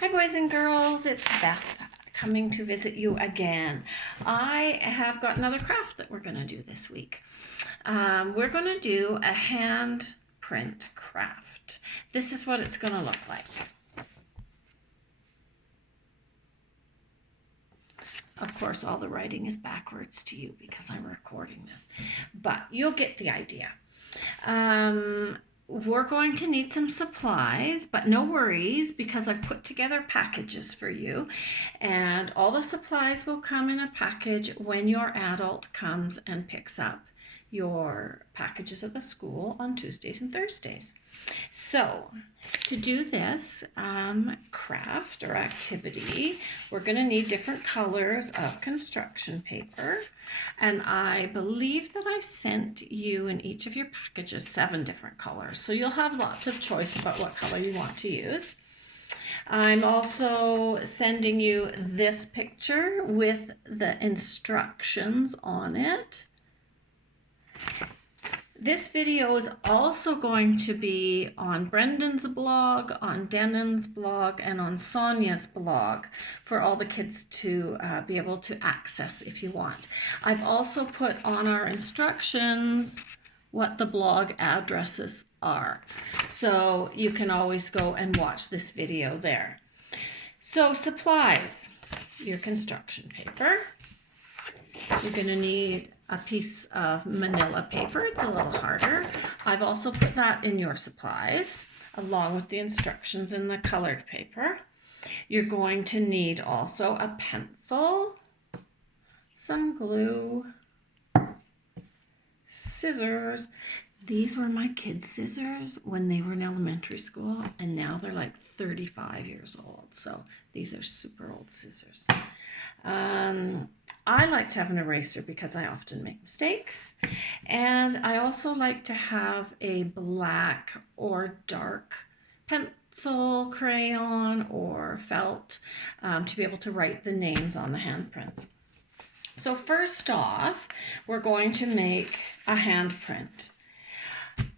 Hi boys and girls, it's Beth coming to visit you again. I have got another craft that we're going to do this week. We're going to do a hand print craft. This is what it's going to look like. Of course, all the writing is backwards to you because I'm recording this, but you'll get the idea. We're going to need some supplies, but no worries because I've put together packages for you, and all the supplies will come in a package when your adult comes and picks up your packages at the school on Tuesdays and Thursdays. So to do this craft or activity, we're going to need different colors of construction paper. And I believe that I sent you in each of your packages 7 different colors. So you'll have lots of choice about what color you want to use. I'm also sending you this picture with the instructions on it. This video is also going to be on Brendan's blog, on Denon's blog, and on Sonia's blog for all the kids to be able to access if you want. I've also put on our instructions what the blog addresses are, so you can always go and watch this video there. So supplies, your construction paper. You're going to need a piece of manila paper. It's a little harder. I've also put that in your supplies along with the instructions in the colored paper. You're going to need also a pencil, some glue, scissors. These were my kids' scissors when they were in elementary school, and now they're like 35 years old. So these are super old scissors. I like to have an eraser because I often make mistakes, and I also like to have a black or dark pencil, crayon, or felt to be able to write the names on the handprints. So first off, we're going to make a handprint.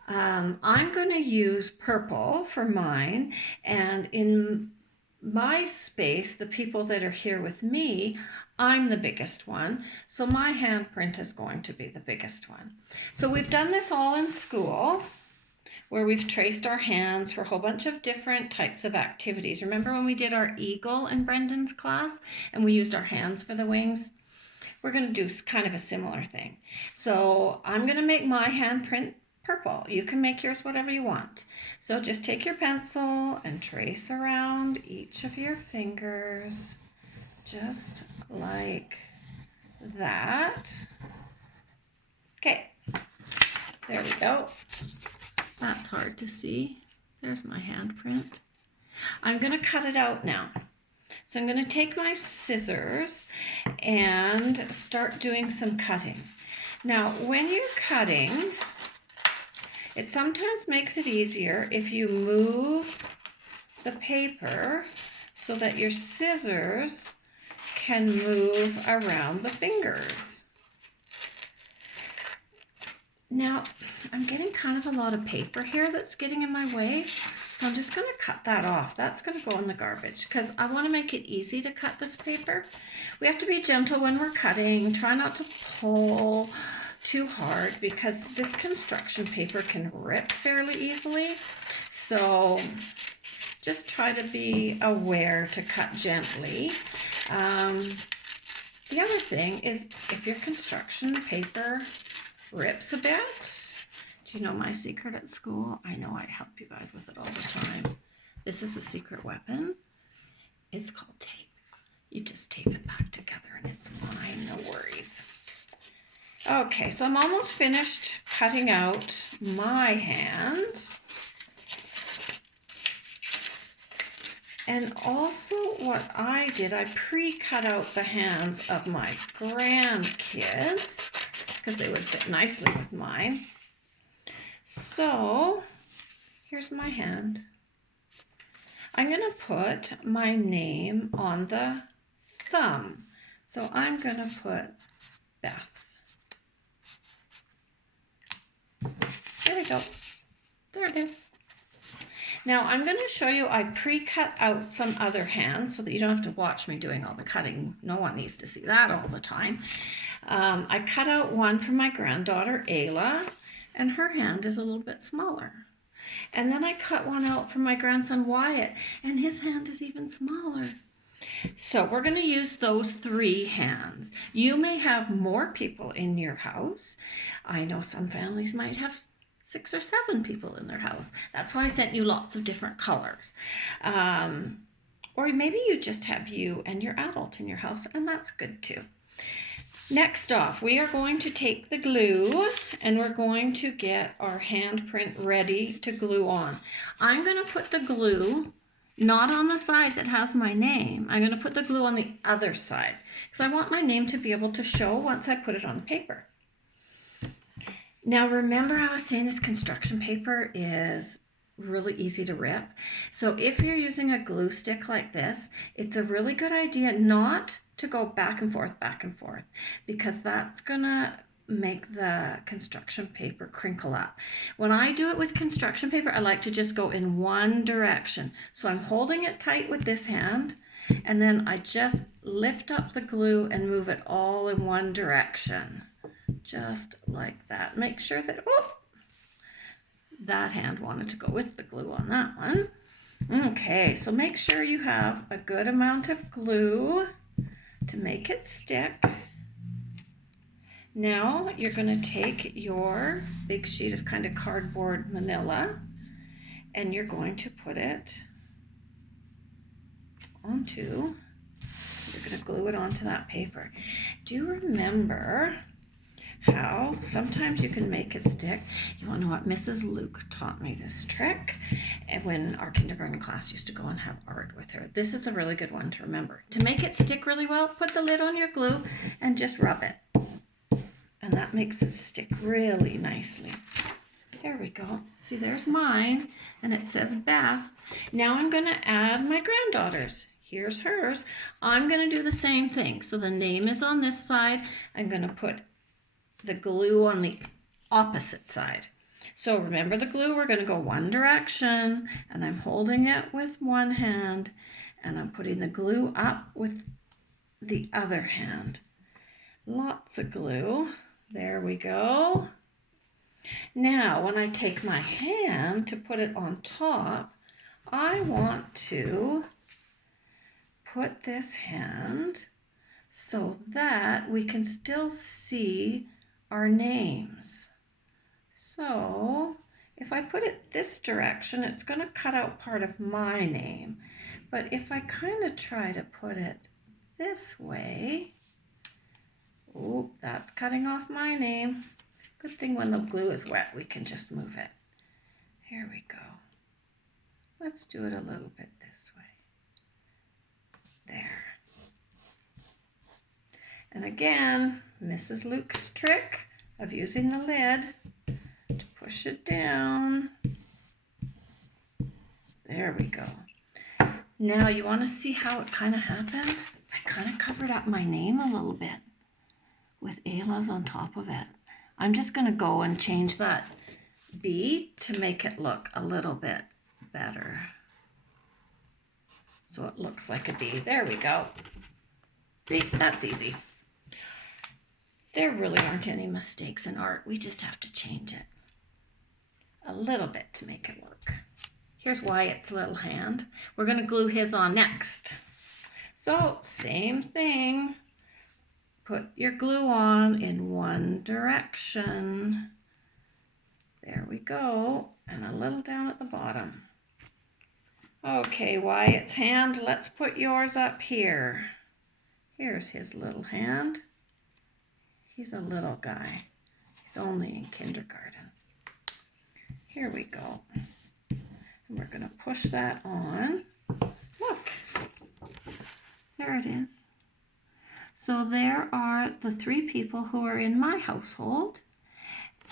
I'm going to use purple for mine, and in my space, the people that are here with me, I'm the biggest one, so my handprint is going to be the biggest one. So we've done this all in school, where we've traced our hands for a whole bunch of different types of activities. Remember when we did our eagle in Brendan's class, and we used our hands for the wings? We're going to do kind of a similar thing. So I'm going to make my handprint purple. You can make yours whatever you want. So just take your pencil and trace around each of your fingers, just like that. Okay, there we go. That's hard to see. There's my handprint. I'm going to cut it out now. So I'm going to take my scissors and start doing some cutting. Now, when you're cutting, it sometimes makes it easier if you move the paper so that your scissors can move around the fingers. Now, I'm getting kind of a lot of paper here that's getting in my way, so I'm just going to cut that off. That's going to go in the garbage because I want to make it easy to cut this paper. We have to be gentle when we're cutting. Try not to pull too hard because this construction paper can rip fairly easily. So just try to be aware to cut gently. The other thing is if your construction paper rips a bit, do you know my secret at school? I know I help you guys with it all the time. This is a secret weapon. It's called tape. You just tape it back together and it's fine, no worries. Okay, so I'm almost finished cutting out my hands. And also what I did, I pre-cut out the hands of my grandkids because they would fit nicely with mine. So here's my hand. I'm going to put my name on the thumb. So I'm going to put Beth. There we go. There it is. Now I'm going to show you, I pre-cut out some other hands so that you don't have to watch me doing all the cutting. No one needs to see that all the time. I cut out one for my granddaughter, Ayla, and her hand is a little bit smaller. And then I cut one out for my grandson, Wyatt, and his hand is even smaller. So we're going to use those 3 hands. You may have more people in your house. I know some families might have 6 or 7 people in their house. That's why I sent you lots of different colors. Or maybe you just have you and your adult in your house, and that's good too. Next off, we are going to take the glue and we're going to get our handprint ready to glue on. I'm going to put the glue not on the side that has my name. I'm going to put the glue on the other side because I want my name to be able to show once I put it on the paper. Now remember, I was saying this construction paper is really easy to rip. So if you're using a glue stick like this, it's a really good idea not to go back and forth, because that's gonna make the construction paper crinkle up. When I do it with construction paper, I like to just go in one direction. So I'm holding it tight with this hand, and then I just lift up the glue and move it all in one direction. Just like that. Make sure that, that hand wanted to go with the glue on that one. Okay, so make sure you have a good amount of glue to make it stick. Now you're going to take your big sheet of kind of cardboard manila and you're going to put it onto, you're going to glue it onto that paper. Do you remember how sometimes you can make it stick? You want to know what? Mrs. Luke taught me this trick and when our kindergarten class used to go and have art with her. This is a really good one to remember. To make it stick really well, put the lid on your glue and just rub it. And that makes it stick really nicely. There we go. See, there's mine and it says Beth. Now I'm going to add my granddaughter's. Here's hers. I'm going to do the same thing. So the name is on this side. I'm going to put the glue on the opposite side. So remember the glue, we're going to go one direction and I'm holding it with one hand and I'm putting the glue up with the other hand. Lots of glue. There we go. Now when I take my hand to put it on top, I want to put this hand so that we can still see our names. So if I put it this direction, it's going to cut out part of my name. But if I kind of try to put it this way, oh, that's cutting off my name. Good thing when the glue is wet, we can just move it. Here we go. Let's do it a little bit this way. There. And again, Mrs. Luke's trick of using the lid to push it down. There we go. Now you want to see how it kind of happened? I kind of covered up my name a little bit with Ayla's on top of it. I'm just going to go and change that B to make it look a little bit better. So it looks like a B. There we go. See, that's easy. There really aren't any mistakes in art. We just have to change it a little bit to make it work. Here's Wyatt's little hand. We're going to glue his on next. So same thing. Put your glue on in one direction. There we go. And a little down at the bottom. Okay, Wyatt's hand. Let's put yours up here. Here's his little hand. He's a little guy. He's only in kindergarten. Here we go. And we're going to push that on. Look. There it is. So there are the 3 people who are in my household.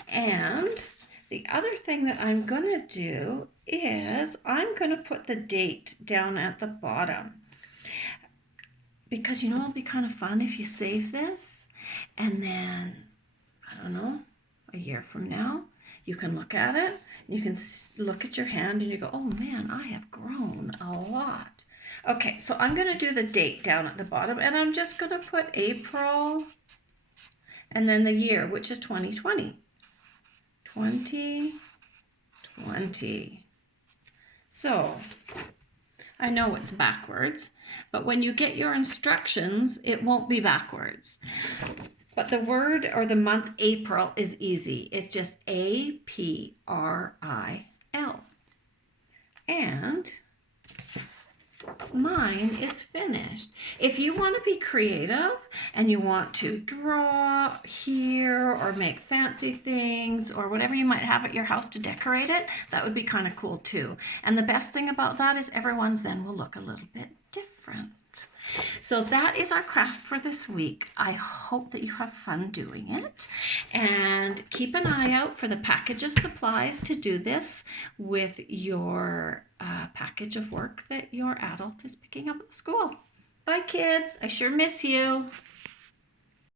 And the other thing that I'm going to do is I'm going to put the date down at the bottom. Because you know it'll be kind of fun if you save this. And then, I don't know, a year from now, You can look at it. You can look at your hand and you go, oh man, I have grown a lot. Okay, so I'm going to do the date down at the bottom, and I'm just going to put April and then the year, which is 2020. 2020. So I know it's backwards, but when you get your instructions, it won't be backwards. But the word or the month April is easy. It's just A-P-R-I-L. And mine is finished. If you want to be creative and you want to draw here or make fancy things or whatever you might have at your house to decorate it, that would be kind of cool too. And the best thing about that is everyone's then will look a little bit different. So that is our craft for this week. I hope that you have fun doing it, and keep an eye out for the package of supplies to do this with your package of work that your adult is picking up at school. Bye kids, I sure miss you.